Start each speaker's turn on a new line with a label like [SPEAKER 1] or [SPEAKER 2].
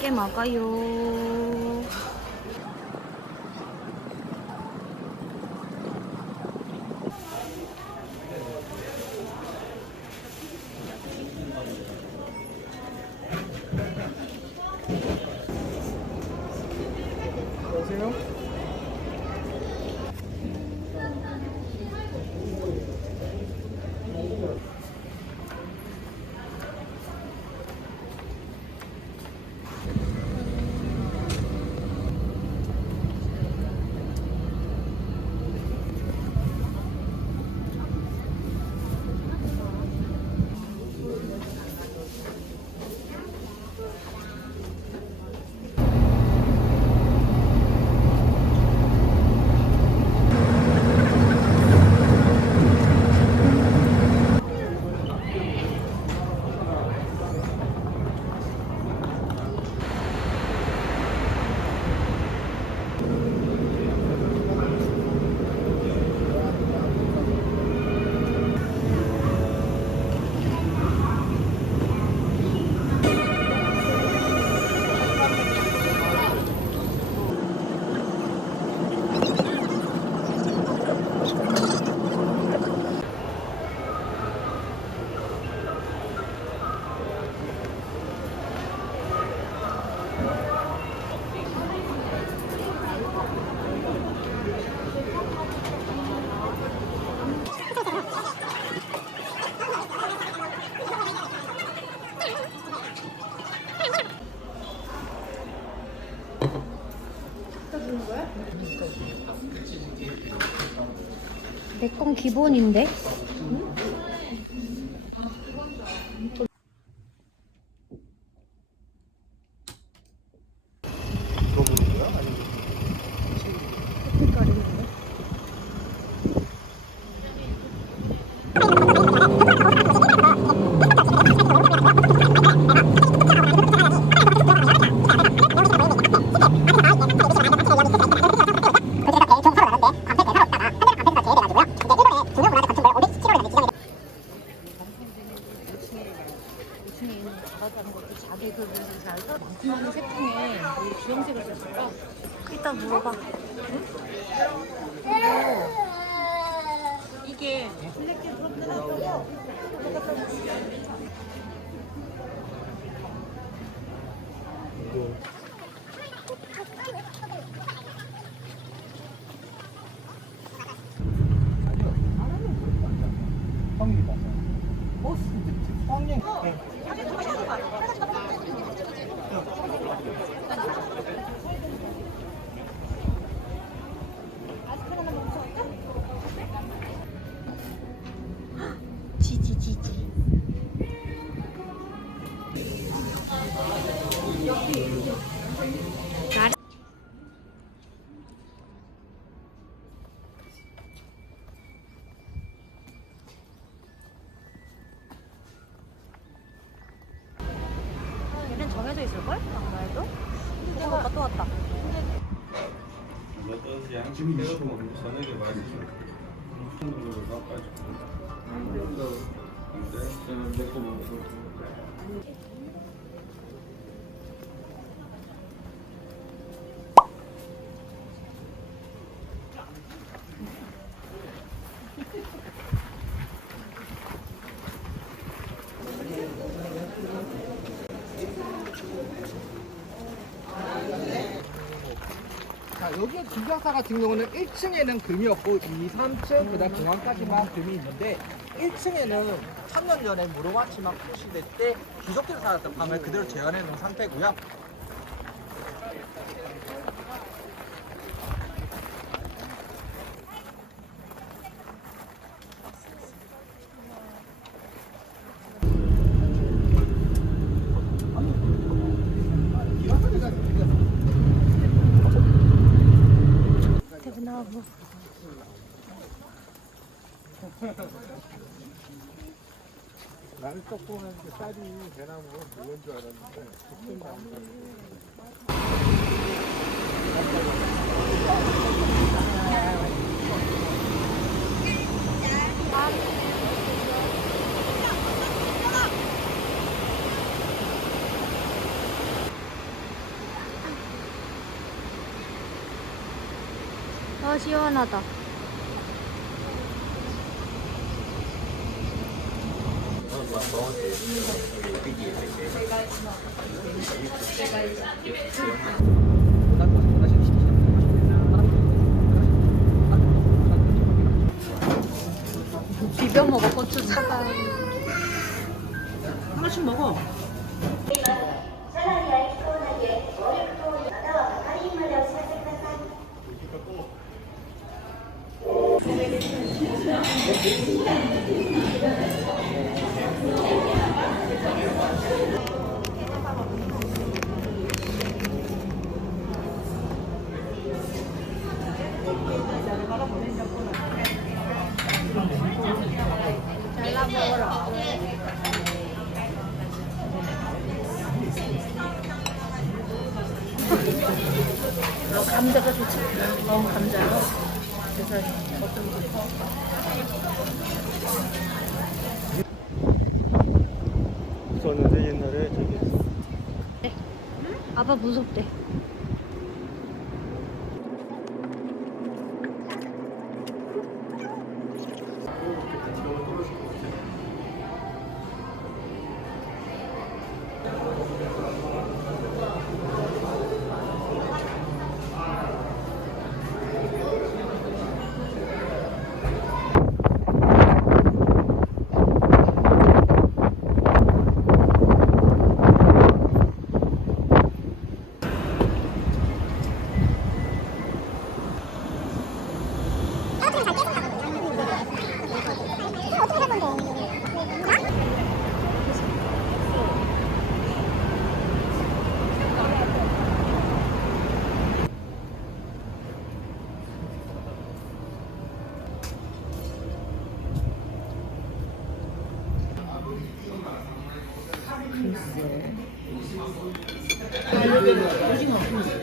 [SPEAKER 1] 닭. 맛있게 먹어요.
[SPEAKER 2] 여보세요?
[SPEAKER 1] 내 건 기본인데?
[SPEAKER 2] 이거 보는 거야? 아니면
[SPEAKER 1] 색깔인데?
[SPEAKER 3] 많은 색종에 이 주황색을 썼을까?
[SPEAKER 1] 이따 물어봐.
[SPEAKER 3] 이게
[SPEAKER 2] 성이 봐. 어, 성이. 네.
[SPEAKER 1] 얘는 정해져 있을걸? 아무래도? 또 왔다 또 왔다.
[SPEAKER 4] 너도 양심 배우고 저녁에 맛있어. 정도로 나빠지고. 근데 저는 먹고 먹고.
[SPEAKER 2] 자, 여기 김장사 같은 경우는 1층에는 금이 없고 2, 3층, 그 다음 중앙까지만 금이 있는데 1층에는 천년 전에 무로마치만 표시될 때 귀족들이 살았던 방을 그대로 재현해 놓은 상태고요. 나를 떡고 하는데 쌀이 대나무 물건 줄 알았는데 죽순 나무 아
[SPEAKER 4] 시원하다. 비벼 먹어 고추장.
[SPEAKER 1] 하나씩 먹어.
[SPEAKER 4] 감자가 좋지. 어 감자요. 그래서 어떤 거?
[SPEAKER 5] 저는 옛날에 저기
[SPEAKER 4] 아빠 무섭대. 아, 여기는 여기는 없어.